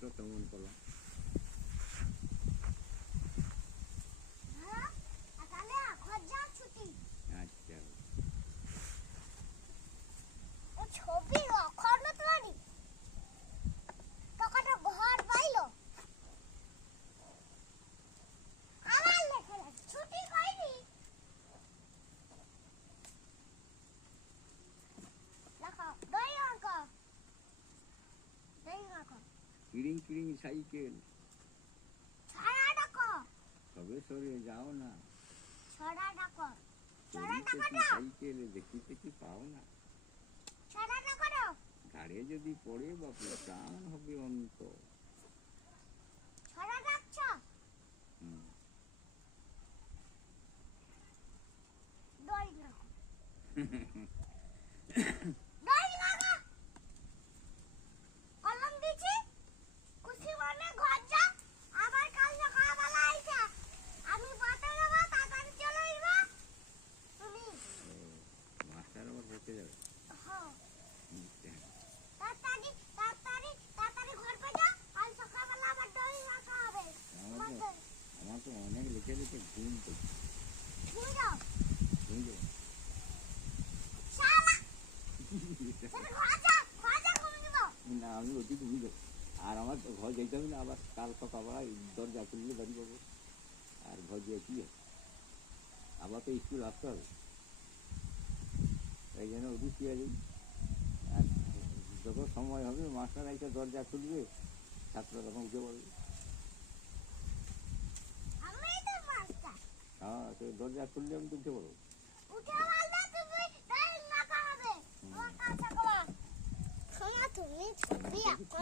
মাছটা তেমন পেলাম। আচ্ছা ছবি অখণ্ড তোরি তখন ঘর পাইলো আমার লেখা ছুটি কইনি লেখা দই আঁকা কিড়িং কিড়িং সাইকেল ছড়া ডাকো সবে সরে যাও না, ছড়া ডাকো ছড়া চড়িতে ডাকো কি না সাইকেলে দেখিতে কি পাও না, ছড়া ডাকো না ঘাড়ে যদি পড়ে বাপু প্রাণ হবে অন্ত। ছড়া ডাকছ হুম। দই ডাকো দই ডাকো কলম দিছি খুশি মনে ঘর যা আবার কাল সকালবেলা আইসা আমি বাতা দেবো তাড়াতাড়ি চলে যাবা তুমি মাস্টার আবার বসে যাবে। হ্যাঁ আচ্ছা। তাড়াতাড়ি ঘর পে যা কাল সকালবেলা আবার দই রাখা হবে আমার তো অনেক লিখে লিখে ঘুম করছে। শুনে যাও ঘুম যাবে। শালা তুমি ঘর যা ঘুমিয়ে যাবো না আমি অতি ঘুমিয়ে যাবো। আর আমার তো ঘর যেতে হবে না, আবার কাল সকালবেলা দরজা খুললে বাড়ি পাবো। আর ঘর যেয়ে কি হবে? আবার তো স্কুল আসতে হবে, এই জন্য অতি শুয়ে যাই। আর যখন সময় হবে মাস্টার এসে দরজা খুলবে, ছাত্ররা তখন উঠে পড়বে। আমি তো মাস্টার হ্যাঁ, তো দরজা খুললে আমি তো উঠে পড়বো। উঠে বলবে তুমি দই রাখা হবে আমার কাল সকালবেলা শোনা তুমি ছবি আঁকো